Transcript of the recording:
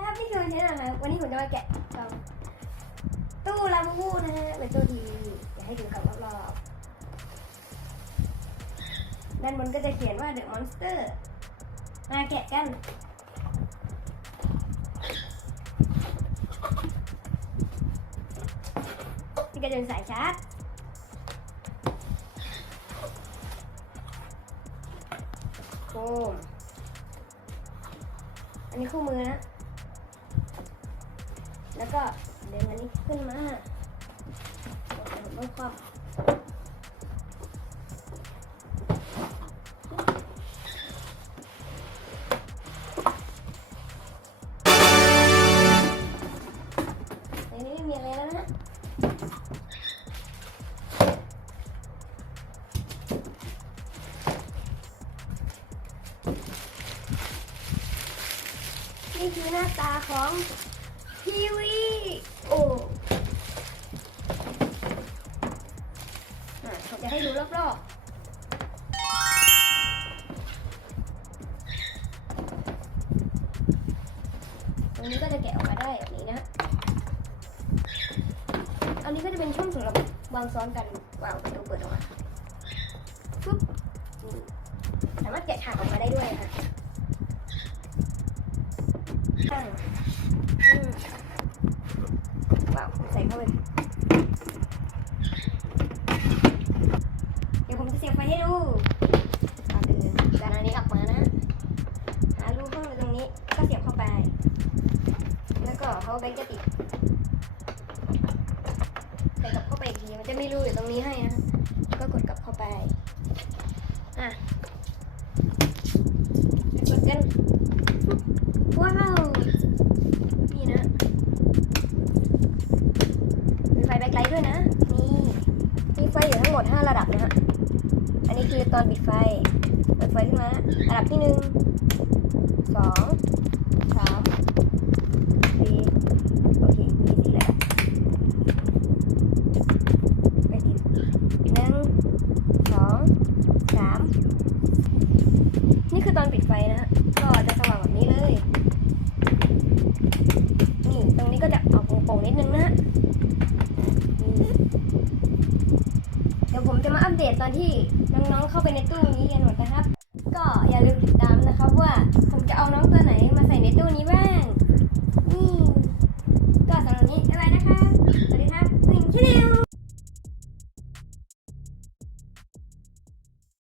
ครับนี่คือวันนี้นะครับวันนี้ผมจะมาแกะกล่องตู้ลาบูบูนะฮะเป็นตู้ทีอยากให้ดูกับรอบๆด้านบนก็จะเขียนว่า The Monster มาแกะกันนี่ก็จะเป็นสายชาร์จโอ้อันนี้คู่มือนะ แล้วก็เดินอันนี้ขึ้นมาลดความในนี้มีอะไรแล้วนะนี่คือหน้าตาของ ทีวีโอ้อะผมจะให้ดูรอบๆตรงนี้ก็จะแกะออกมาได้แบบนี้นะ อันนี้ก็จะเป็นช่องสำหรับวางซ้อนกันวางประตูเปิดออกมาปุ๊บสามารถแกะฉากออกมาได้ด้วยค่ะ อ่าอืมว้าวใส่เข้าไปเดี๋ยวผมจะเสียบไฟให้ดูก่อนอื่นจากอันนี้ออกมานะ หารูเข้าไปตรงนี้ ก็เสียบเข้าไป แล้ วก็เขาแบงค์จะติดใส่กลับเข้าไปอีกทีมันจะมีรูอยู่ตรงนี้ให้นะก็กดกลับเข้าไปอะกดกันว้าวนี่นะมีไฟแบ็คไลท์ด้วยนะนี่มีไฟอยู่ทั้งหมด 5 ระดับนะฮะอันนี้คือตอนปิดไฟเปิดไฟขึ้นมานะระดับที่หนึ่งสองสาม โป่งๆนิดนึงนะะเดี๋ยวผมจะมาอัปเดตตอนที่น้องๆเข้าไปในตู้นี้กันหมดนะครับ ก็อย่าลืมติดตามนะครับว่าผมจะเอาน้อง